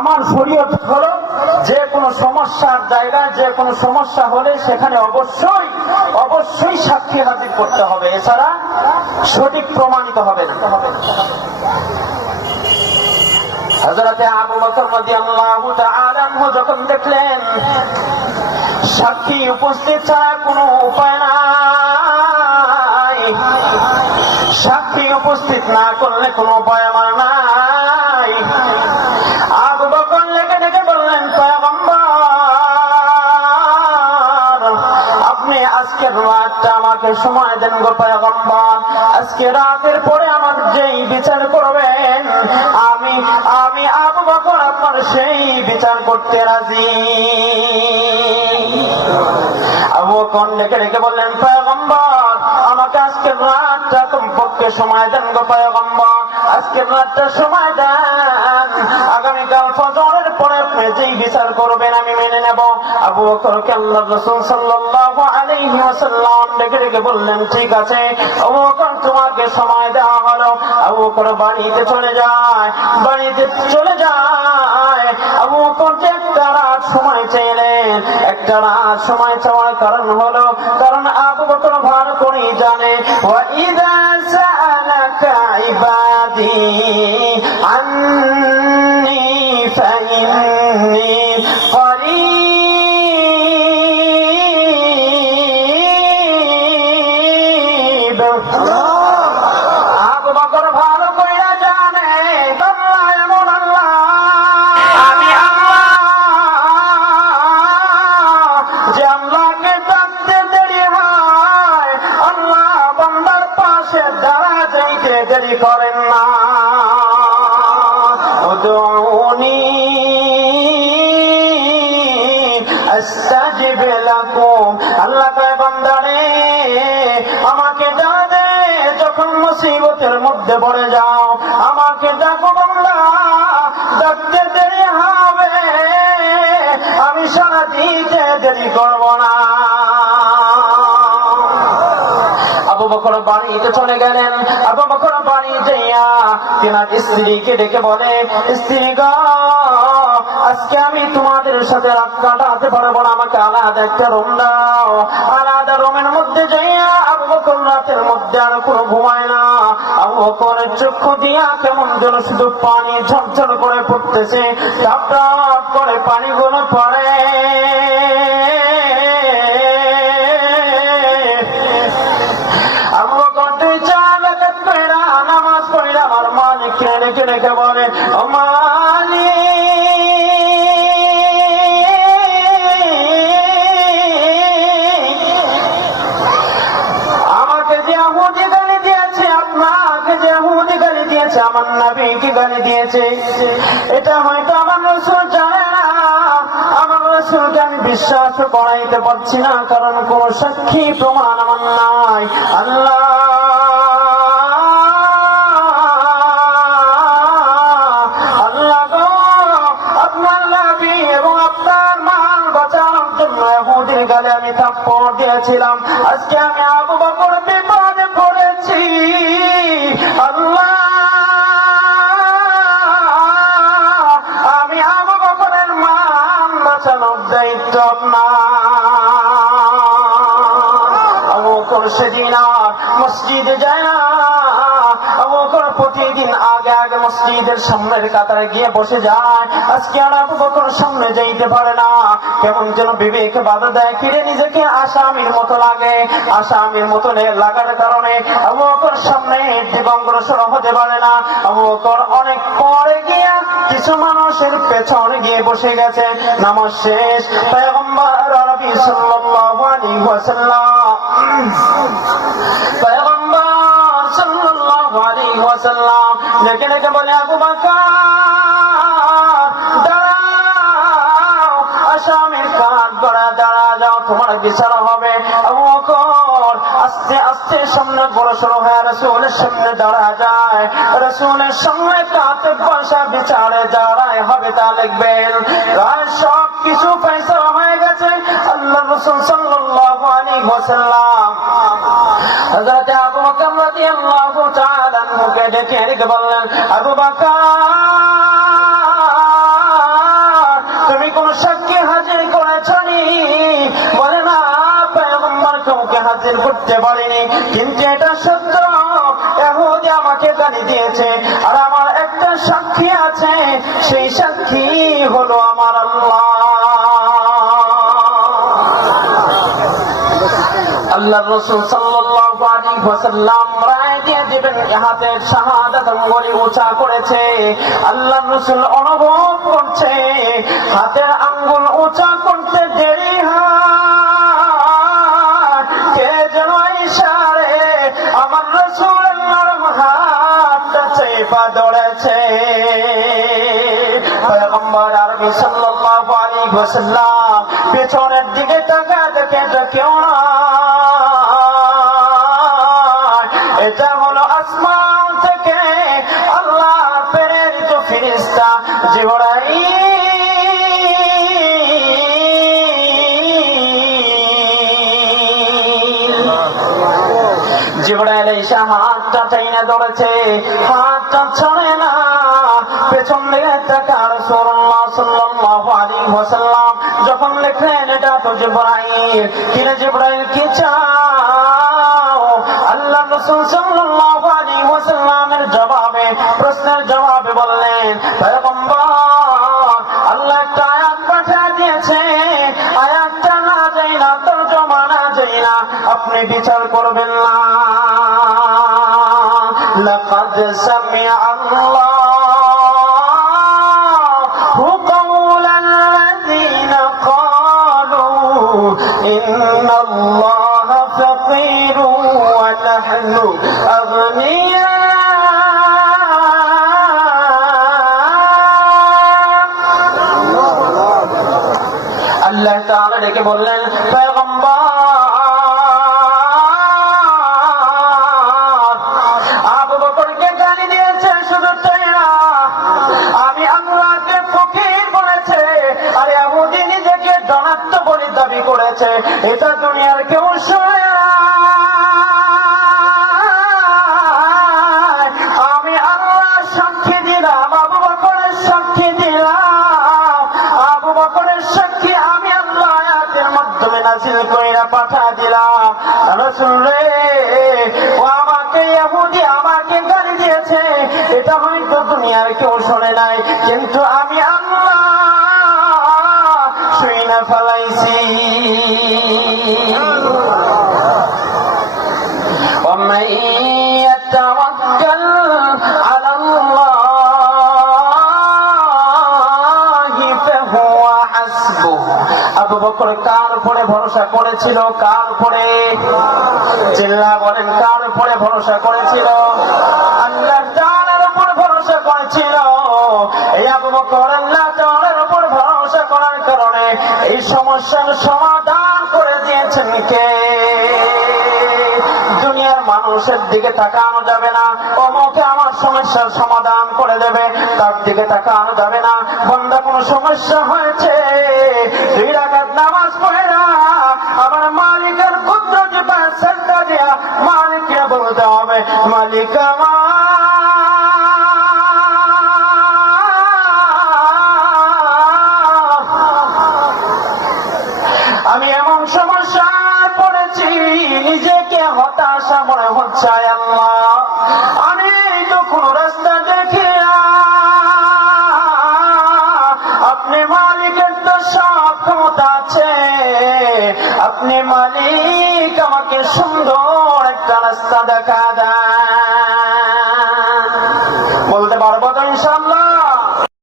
আমার শরীয়ত হলো যে কোনো সমস্যার জায়গায় যে কোনো সমস্যা হলে সেখানে অবশ্যই অবশ্যই সাক্ষী হাজির করতে হবে, এছাড়া সঠিক প্রমাণিত হবে না। হযরতে আবু বকর রাদিয়াল্লাহু তাআলা আনহু যখন দেখলেন সাক্ষী উপস্থিত ছাড়া কোনো উপায় নাই, সাক্ষী উপস্থিত না করলে কোনো উপায় আমার নাই, আবু বকর লেগে ডেকে বললেন, পয়গম্বর আপনি আজকের রাতটা আমাকে সময় দেন গো পয়গম্বর, আজকে রাতের পরে আমার যেই বিচার করবেন আমি আবু বকর আপনার সেই বিচার করতে রাজি। আবু বকর ডেকে ডেকে বললেন, পয়গম্বর আমাকে আজকের রাতটা কমপক্ষে সময় দেন গো পয়গম্বর, আজকের রাতটা সময় দেন, আগামীকাল ফজরের পরে আপনি যেই বিচার করবেন আমি মেনে নেব। আবু বকরকে আল্লাহর রাসূল সাল্লাল্লাহু আলাইহি ওয়াসাল্লাম ডেকে ডেকে বললেন, ঠিক আছে আবু বকর তোমাকে সময় দেওয়া হলো। আবু বকর বাড়িতে চলে যায়, বাড়িতে চলে যায়। আবু বকর যে একটা রাত সময় চাইলেন, একটা রাত সময় চাওয়ার কারণ হলো, কারণ আবু বকর ভালো করেই জানে, ওয়া ইযা সাআলাকা ইবাদি আন্নী ফাইন্নী করিব। আবু বকর ভালো করে জানে আল্লাহ এমন আল্লাহ, আমি আল্লাহ যে আল্লাহকে ডাকতে দেরি হয় আল্লাহ বান্দার পাশে দাঁড়া যাইতে দেরি করেন না। উদউনি আস্তাজিব লাকুম, আল্লাহ কয় বান্দারে আমাকে ডাকে যখন মুসিবতের মধ্যে পড়ে যাও, আমাকে ডাকো বান্দা, ডাকতে দেরি হবে আমি সারা দিতে দেরি করব না। আবু বকর বাড়িতে চলে গেলেন। আবু বকর বাড়ি যাইয়া তিনার স্ত্রীকে ডেকে বলে, স্ত্রী গো আজকে আমি তোমাদের সাথে রাত কাটাতে পারবো না, আমাকে আলাদা একটা রুম দাও। আলাদা রুমের মধ্যে যাইয়া আবু বকর রাতের মধ্যে আর কোনো ঘুমায় না। আবু বকরের চক্ষু দিয়া কেমন যেন শুধু পানি ঝরঝর করে পড়তেছে, টপ টপ করে পানিগুলো পড়ে। আবু বকর দুই চার রাকাত পড়া নামাজ পড়া আমার মালিককে ডেকে ডেকে বলে, ও মালিক আমার নবীকে গালি দিয়েছে, এটা হয়তো আমার রাসূল জানে না, আমার রাসূলকে আমি বিশ্বাস করাইতে পারছি না, কারণ কোন সাক্ষী প্রমাণ আমার নাই। আল্লাহ আল্লাহ গো আপনার নবী এবং আপনার মাল বাঁচানোর জন্য ইহুদির গালে আমি থাপ্পড় দিয়েছিলাম, আজকে আমি আবু বকর বিপদে পড়েছি। আল্লাহ দায়িত্ব আবু বকর সেদিন আর মসজিদে যায় না। আবু বকর প্রতিদিন আগে আগে মসজিদের সামনের কাতারে গিয়ে বসে যায়, আজকে আর আবু বকর সামনে যাইতে পারে না, কেমন যেন বিবেক বাধা দেয়, ফিরে নিজেকে আসামির মতো লাগে। আসামির মতো লাগার কারণে আবু বকর সামনে অগ্রসর হতে পারে না। আবু বকর অনেক পরে গিয়া কিছু মানুষের পেছনে গিয়ে বসে গেছে। নামাজ শেষ, পয়গম্বর আরবি সাল্লাল্লাহু আলাইহি ওয়াসাল্লাম পয়গম্বর সাল্লাল্লাহু আলাইহি ওয়াসাল্লাম ডেকে ডেকে বলে, আবু বকর দাঁড়াও, আসামির কাঠ গড়া দাঁড়া যাও, তোমার বিচার হবে। আবু বকর আস্তে আস্তে সামনে বড়সড় হয়ে রাসূলের সামনে দাঁড়া যায়। রাসূলের সামনে কাতে বসা বিচারে যারাই হবে তা লিখবেন। রায় সব কিছু ফয়সালা হয়ে গেছে। আল্লাহ রাসূল সাল্লাল্লাহু আলাইহি ওয়াসাল্লাম হযরত আবু বকর রাদিয়াল্লাহু তাআলা আনহুকে ডেকে বললেন, আবু বকর কোন সাক্ষী হাজির করেছনি? বলে না, পয়গম্বর কাউকে হাজির করতে পারেনি, কিন্তু এটা সত্য, ইহুদি আমাকে গালি দিয়েছে, আর আমার একটা সাক্ষী আছে, সেই সাক্ষী হলো আমার আল্লাহ। আল্লাহর রাসূল সাল্লাল্লাহু আলাইহি ওয়াসাল্লাম রায় দিয়ে দিবেন, হাতের শাহাদাত আঙ্গুল উঁচা করেছে। আল্লাহর রাসূল অনুভব করছে হাতের আঙ্গুল উঁচা করতে দেরি হয়, কে যেন ইশারে আমার রাসূলুল্লাহর হাতটা চেপে ধরেছে। পয়গম্বর আরবি সাল্লাল্লাহু আলাইহি ওয়াসাল্লাম পেছনের দিকে তাকায় দেখে কেউ না, এটা হলো আসমান থেকে আল্লাহ প্রেরিত ফেরেশতা জিবরাইল এসে হাতটা টেনে ধরেছে, হাতটা ছাড়ে না। পেছন দিকে তাকায় রাসূলুল্লাহ সাল্লাল্লাহু আলাইহি ওয়াসাল্লাম যখন লিখলেন এটা তো জিবরাইল, কিরে জিবরাইল কি চাও? আল্লাহ রাসূল সাল্লাল্লাহু আলাইহি ওয়াসাল্লামের জবাবে, প্রশ্নের জবাবে বললেন, পয়গম্বর আল্লাহ একটা আয়াত পাঠিয়ে দিয়েছে, আয়াতটা না জানি না, তরজমা না জানি না, আপনি বিচার করবেন না। লাকাদ সামিআ আল্লাহু কাওলাল্লাযীনা ক্বালু ইন্নাল্লাহা ফাকীরুন ওয়া নাহনু আগনিয়া। আল্লাহ তাআলা ডেকে বললেন, পয়গম্বর আবু বকরকে গালি দিয়েছে, শুধু তাই না, আমি আল্লাহকে ফকির বলেছে, আর ইহুদি নিজেকে ধনাত্ম বলে দাবি করেছে, এটা দুনিয়ার কেউ শুনে না। আমি আল্লাহ সাক্ষী দিলাম, আবু বকরের সাক্ষী দিলাম, আবু বকরের সাক্ষী আমি আল্লাহ আয়াতের মাধ্যমে নাযিল কইরা পাঠা দিলাম। রাসূল রে, ও আমাকে ইহুদি আমাকে গালি দিয়েছে, এটা হয়তো দুনিয়ার কেউ শুনে নাই, কিন্তু আমি আল্লাহ শুনে ফেলাইছি। ومن يتوكل على الله فهو حسبه। আবু বকর কার উপরে ভরসা করেছিল? কার উপরে? চিল্লা বলেন, কার উপরে ভরসা করেছিল? আল্লাহ তাআলার উপর ভরসা করেছিল। এই আবু বকর আল্লাহ তাআলার উপর ভরসা করার কারণে এই সমস্যার সমাধান করে দিয়েছেন কে? দুনিয়ার মানুষের দিকে তাকানো যাবে না, অমুকে আমার সমস্যার সমাধান করে দেবে, তার দিকে তাকানো যাবে না। বান্দা কোন সমস্যা হয়েছে, 2 রাকাত নামাজ পড়ে না, আমার মালিকের কুদরতি পায়ে সিজদা দিয়া মালিককে বলতে হবে, মালিক আমার আমি এমন সমস্যায় পড়েছি, নিজেকে হতাশা মনে হচ্ছে, আল্লাহ আমি তো কোন রাস্তা দেখি না। আপনি মালিকের তো সব ক্ষমতা আছে, আপনি মালিক, আমাকে সুন্দর একটা রাস্তা দেখা দেন।